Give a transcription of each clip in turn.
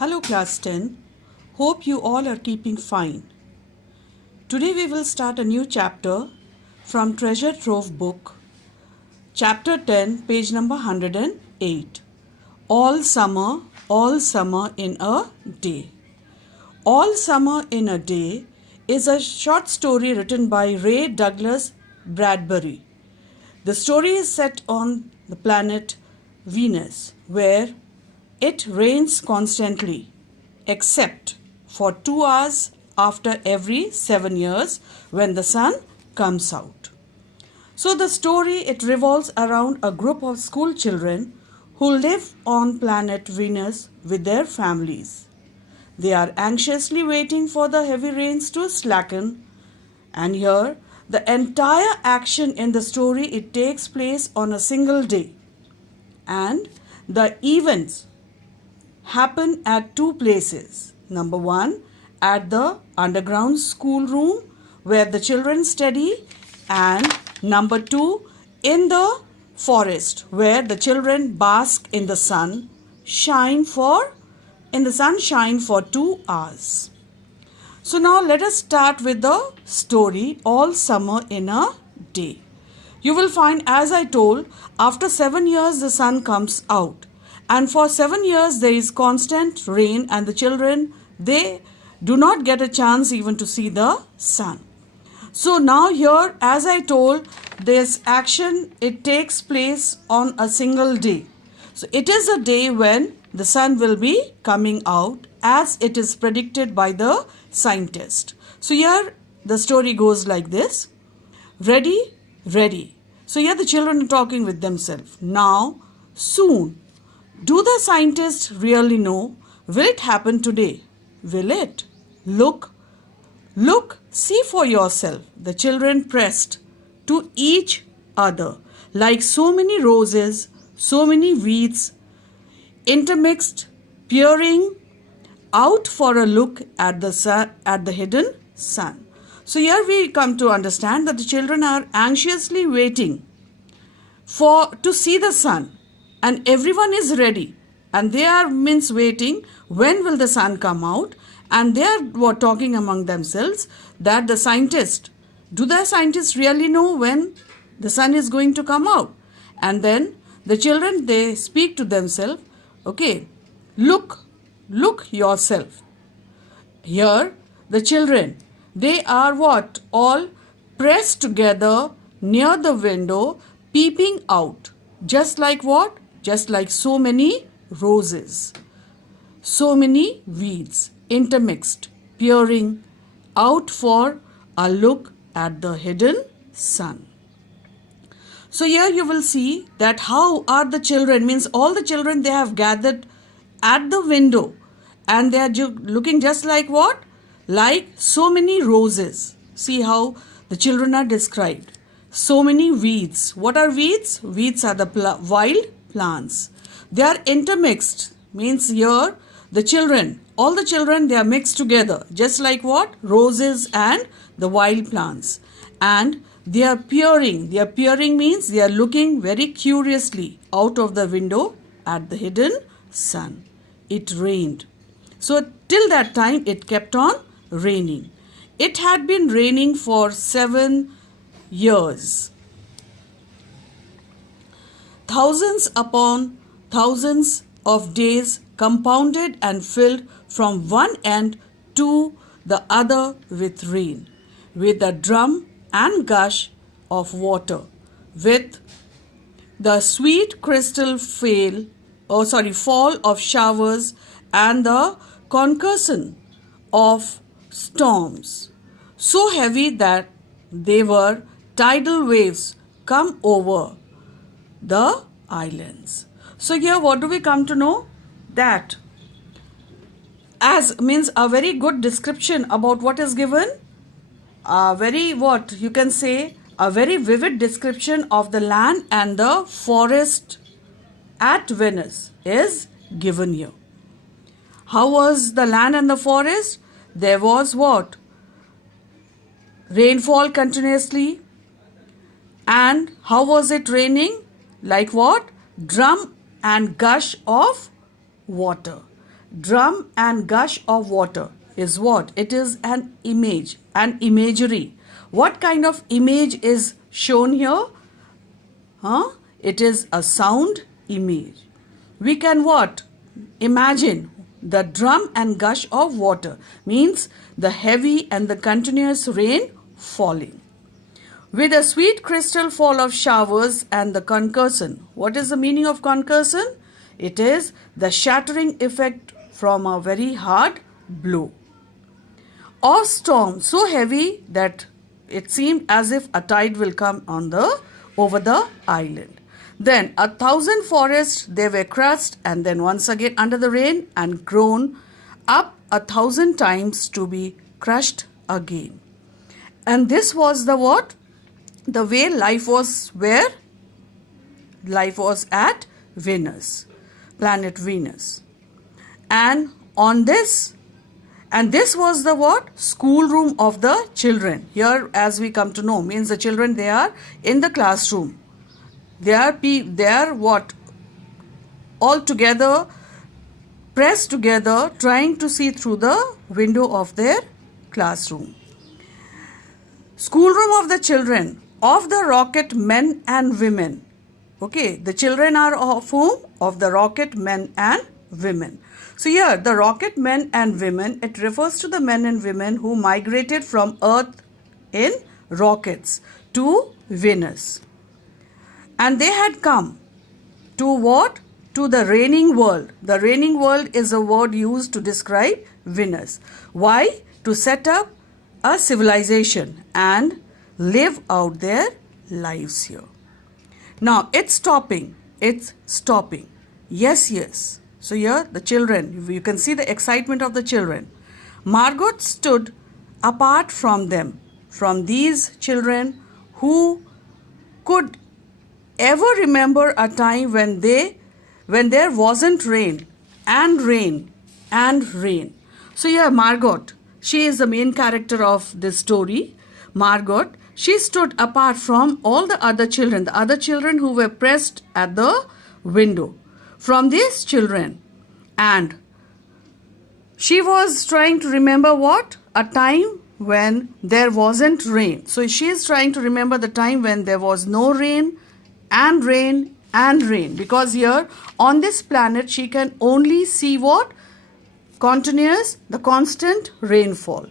Hello class 10. Hope you all are keeping fine. Today we will start a new chapter from Treasure Trove book. Chapter 10, page number 108. All summer in a day. All Summer in a Day is a short story written by Ray Douglas Bradbury. The story is set on the planet Venus, where it rains constantly, except for 2 hours after every 7 years when the sun comes out. So the story, it revolves around a group of school children who live on planet Venus with their families. They are anxiously waiting for the heavy rains to slacken, and here the entire action in the story, it takes place on a single day, and the events happen at two places. Number one, at the underground schoolroom where the children study, and number two, in the forest where the children bask in the sunshine for 2 hours. So now let us start with the story All Summer in a Day. You will find, as I told, after 7 years the sun comes out, and for 7 years there is constant rain, and the children, they do not get a chance even to see the sun. So now here, as I told, this action, it takes place on a single day. So it is a day when the sun will be coming out, as it is predicted by the scientist. So here the story goes like this. Ready, ready. So here the children are talking with themselves. Now, soon. Do the scientists really know? Will it happen today? Will it? Look, see for yourself. The children pressed to each other like so many roses, so many weeds, intermixed, peering out for a look at the hidden sun. So here we come to understand that the children are anxiously waiting to see the sun, and everyone is ready, and they are waiting when will the sun come out, and they are talking among themselves that the scientists really know when the sun is going to come out? And then the children, they speak to themselves, okay, look yourself. Here the children, they are all pressed together near the window, peeping out, just like what? Just like so many roses, so many weeds, intermixed, peering out for a look at the hidden sun. So here you will see that how are the children, means all the children, they have gathered at the window, and they are looking just like what? Like so many roses. See how the children are described. So many weeds. What are weeds? Weeds are the wild plants. They are intermixed, means here the children, all the children, they are mixed together, just like what? Roses and the wild plants. And they are peering. They are peering means they are looking very curiously out of the window at the hidden sun. It rained. So till that time it kept on raining. It had been raining for 7 years. Thousands upon thousands of days compounded and filled from one end to the other with rain, with a drum and gush of water, with the sweet crystal fall of showers, and the concussion of storms, so heavy that they were tidal waves come over the islands. So here what do we come to know? That as means a very good description about what is given, a very vivid description of the land and the forest at Venice is given here. How was the land and the forest? There was what? Rainfall continuously. And how was it raining? Like what? Drum and gush of water. drum and gush of water is what? It is an image, an imagery. What kind of image is shown here? It is a sound image. We can what? Imagine the drum and gush of water, means the heavy and the continuous rain falling. With a sweet crystal fall of showers and the concussion. What is the meaning of concussion? It is the shattering effect from a very hard blow. Of storm so heavy that it seemed as if a tide will come over the island. Then 1,000 forests they were crushed, and then once again under the rain and grown up 1,000 times to be crushed again. And this was the what? The way life was where? Life was at Venus, planet Venus. And on this, and this was the what? Schoolroom of the children. Here, as we come to know, means the children, they are in the classroom. They are what? All together, pressed together, trying to see through the window of their classroom. Schoolroom of the children, of the rocket men and women. Okay, the children are of whom? Of the rocket men and women. So here, the rocket men and women, it refers to the men and women who migrated from Earth in rockets to Venus. And they had come to what? To the reigning world. The reigning world is a word used to describe Venus. Why? To set up a civilization and live out their lives here. Now, it's stopping. It's stopping. Yes, yes. So here, the children, you can see the excitement of the children. Margot stood apart from them, from these children who could ever remember a time when there wasn't rain and rain and rain. So here Margot, she is the main character of this story. Margot, she stood apart from all the other children who were pressed at the window. From these children, and she was trying to remember what? A time when there wasn't rain. So she is trying to remember the time when there was no rain and rain and rain, because here on this planet she can only see what? The constant rainfall.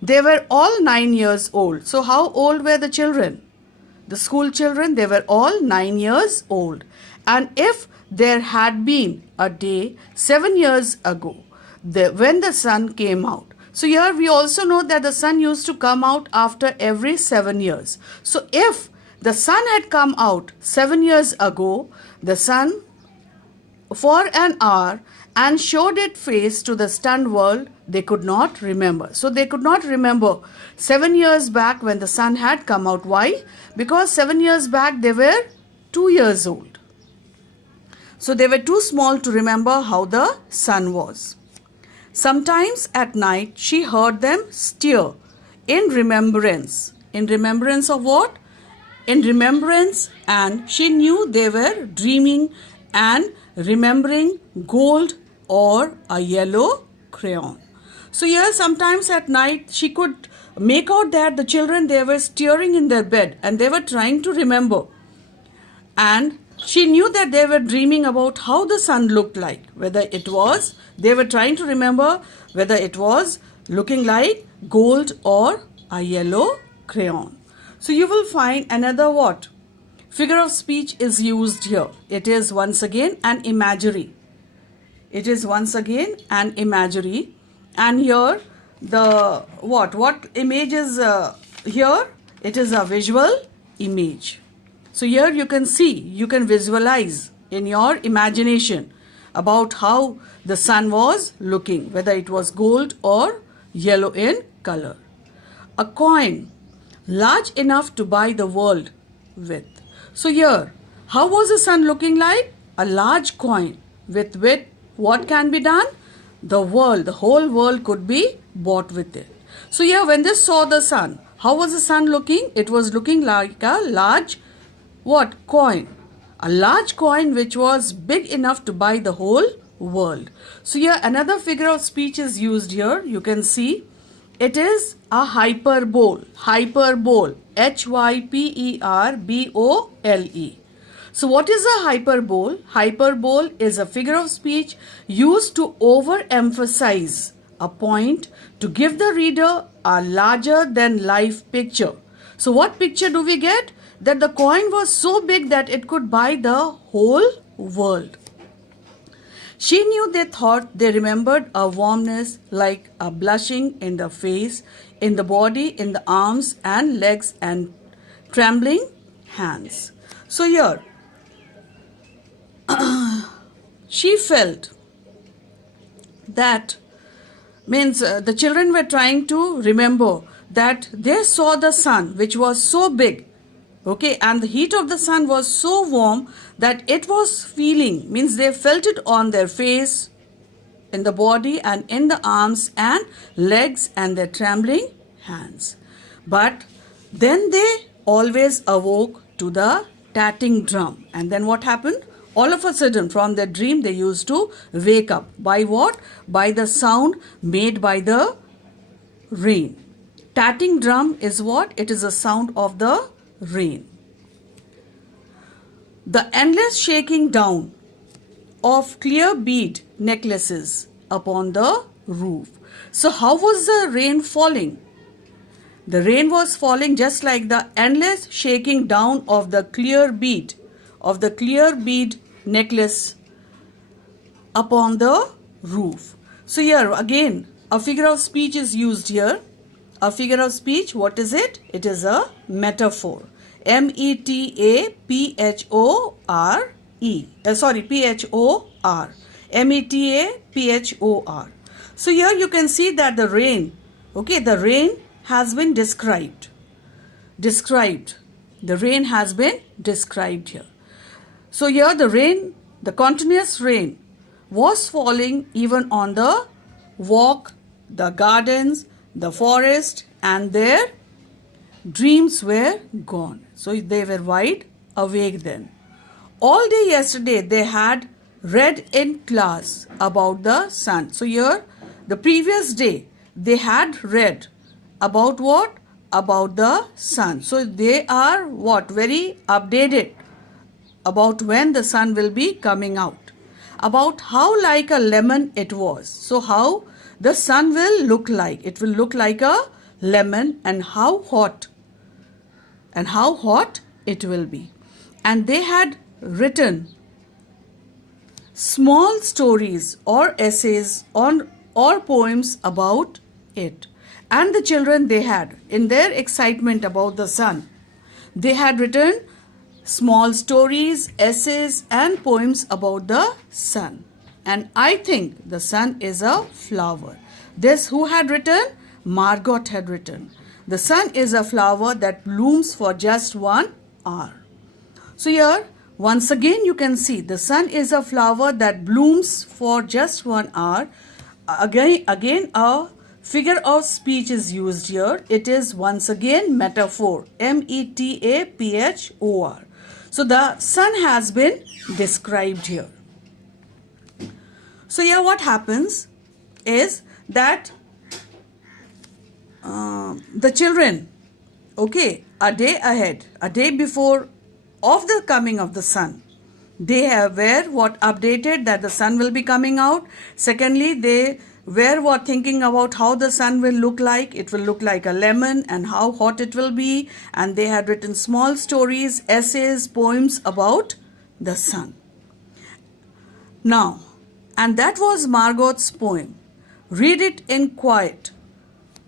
They were all 9 years old. So how old were the children? The school children, they were all 9 years old. And if there had been a day 7 years ago when the sun came out. So here we also know that the sun used to come out after every 7 years. So if the sun had come out 7 years ago, the sun for an hour and showed its face to the stunned world, they could not remember. So they could not remember 7 years back when the sun had come out. Why? Because 7 years back they were 2 years old. So they were too small to remember how the sun was. Sometimes at night she heard them stir in remembrance. In remembrance of what? In remembrance, and she knew they were dreaming and remembering gold or a yellow crayon. So here sometimes at night she could make out that the children, they were stirring in their bed and they were trying to remember. And she knew that they were dreaming about how the sun looked like, they were trying to remember whether it was looking like gold or a yellow crayon. So you will find another what? Figure of speech is used here. It is once again an imagery. It is once again an imagery. And here the what image is here? It is a visual image. So here you can see, you can visualize in your imagination about how the sun was looking, whether it was gold or yellow in color. A coin large enough to buy the world with. So here, how was the sun looking like? A large coin with what can be done? The whole world could be bought with it. So here when they saw the sun, how was the sun looking? It was looking like a large coin. A large coin which was big enough to buy the whole world. So here another figure of speech is used here. You can see it is a hyperbole. Hyperbole. Hyperbole. So what is a hyperbole? Hyperbole is a figure of speech used to overemphasize a point to give the reader a larger than life picture. So what picture do we get? That the coin was so big that it could buy the whole world. She knew they thought they remembered a warmness like a blushing in the face, in the body, in the arms and legs and trembling hands. So here, she felt that means the children were trying to remember that they saw the sun which was so big, okay, and the heat of the sun was so warm that it was feeling, means they felt it on their face, in the body and in the arms and legs and their trembling hands. But then they always awoke to the tatting drum. And then what happened? All of a sudden from their dream they used to wake up. By what? By the sound made by the rain. Tatting drum is what? It is a sound of the rain. The endless shaking down of clear bead necklaces upon the roof. So how was the rain falling? The rain was falling just like the endless shaking down of the clear bead necklace upon the roof. So here again a figure of speech is used here. A figure of speech, what is it? It is a metaphor. Metaphor. Metaphor. So here you can see that the rain, okay, the rain has been described. The rain has been described here. So here the rain, the continuous rain was falling even on the walk, the gardens, the forest, and their dreams were gone. So they were wide awake then. All day yesterday they had read in class about the sun. So here the previous day they had read about what? About the sun. So they are what? Very updated about when the sun will be coming out. About how like a lemon it was. So how the sun will look like. It will look like a lemon, and how hot it will be. And they had written small stories or essays on or poems about it. And the children, they had, in their excitement about the sun, they had written small stories, essays and poems about the sun. And I think the sun is a flower. This who had written? Margot had written. The sun is a flower that blooms for just 1 hour. So here once again you can see the sun is a flower that blooms for just 1 hour. Again a figure of speech is used here. It is once again metaphor. Metaphor. So the sun has been described here. So here what happens is that the children, okay, a day ahead, a day before of the coming of the sun, they were what? Updated that the sun will be coming out. Secondly, they were what? Thinking about how the sun will look like. It will look like a lemon and how hot it will be. And they had written small stories, essays, poems about the sun. Now, and that was Margot's poem. Read it in quiet.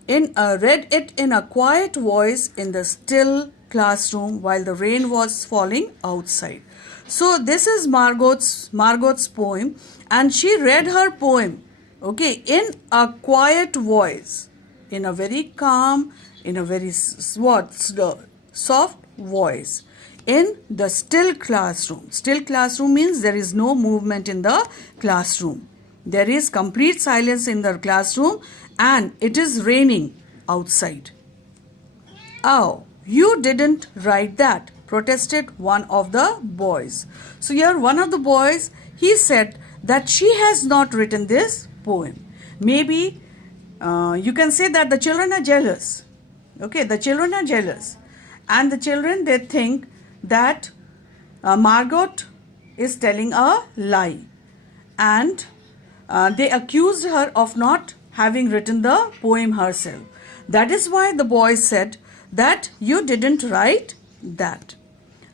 Read it in a quiet voice in the still classroom while the rain was falling outside. So this is Margot's poem, and she read her poem, okay, in a quiet voice, in a very calm, in a very soft voice, in the still classroom. Still classroom means there is no movement in the classroom. There is complete silence in the classroom and it is raining outside. Oh, you didn't write that, protested one of the boys. So here one of the boys, he said that she has not written this poem. Maybe you can say that the children are jealous. Okay, the children are jealous. And the children, they think that Margot is telling a lie. And they accused her of not having written the poem herself. That is why the boys said that you didn't write that.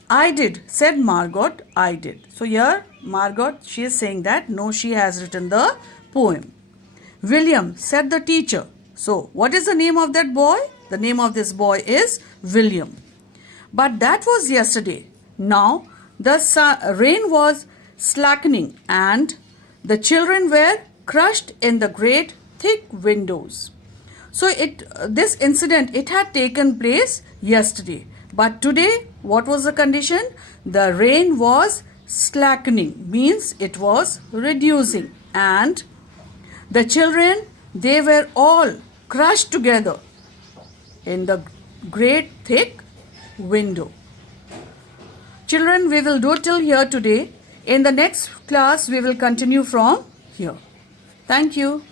I did, said Margot, I did. So here Margot, she is saying that no, she has written the poem. William, said the teacher. So what is the name of that boy? The name of this boy is William. But that was yesterday. Now the rain was slackening and the children were crushed in the great thick windows. So this incident, it had taken place yesterday. But today, what was the condition? The rain was slackening, means it was reducing. And the children, they were all crushed together in the great thick window. Children, we will do till here today. In the next class, we will continue from here. Thank you.